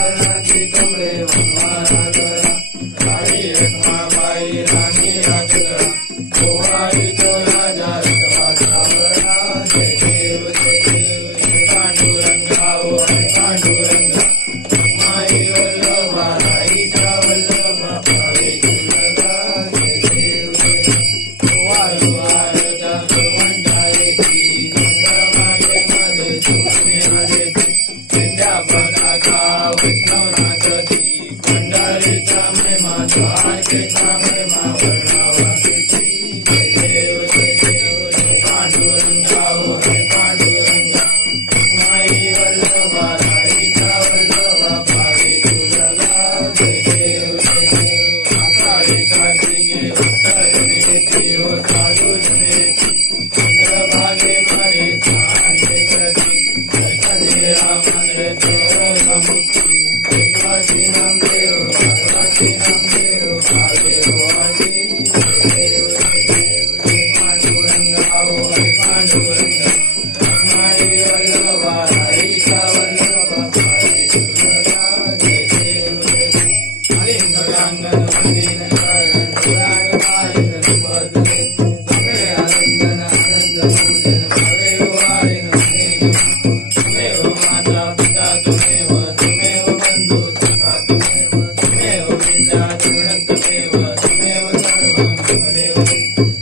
Jai वैष्णवनाथची पंढरीचा महिमा द्वारकेचा महिमा वर्णावा किती जय देव जय देव जय पांडुरंगा हो जय पांडुरंगा माई वल्लभा राईच्या वल्लभा पावे तुलगा जय देव जय देव आषाढी कार्तिके उत्तर नेती हो साधू जनेती चंद्रभागे मारे चांदे प्रती दर्शने रामने मुक्ती एकवासी नाम देव भगवासी नाम देव भावे रोहासी देव जय पांडुरंगा हो हरे पांडुरंगा माई वल्लभा राईच्या वल्लभा पावे तुलगा जय देव जय अलिंग गांगन मंदिर गगन राग पायन सुभद्रे तमे आलिंगन आनंद पूजन भवे वारिन तुमेव माता पिता तुमेव तुमेव बंधु सखा तुमेव तुमेव विद्या गुणत्वमेव तुमेव सर्वं त्वमेव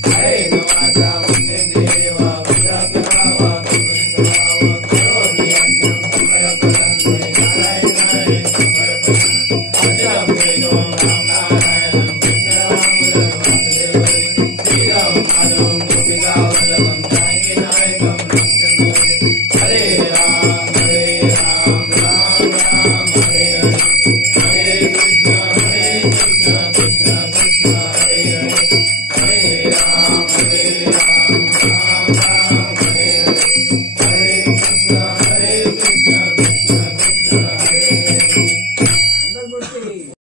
हरे नमाजा वन्दे देवा वज्रकरावा कुरुंदरावा करोमि अन्नं समर्पणं नारायणाय समर्पणम् अजरं वेदों राम नारायणं कृष्णरामुदं वासुदेवं श्रीराम माधवं गोपिका वल्लभं जानकी नायकं रामचन्द्रं हरे राम राम राम हरे हरे हरे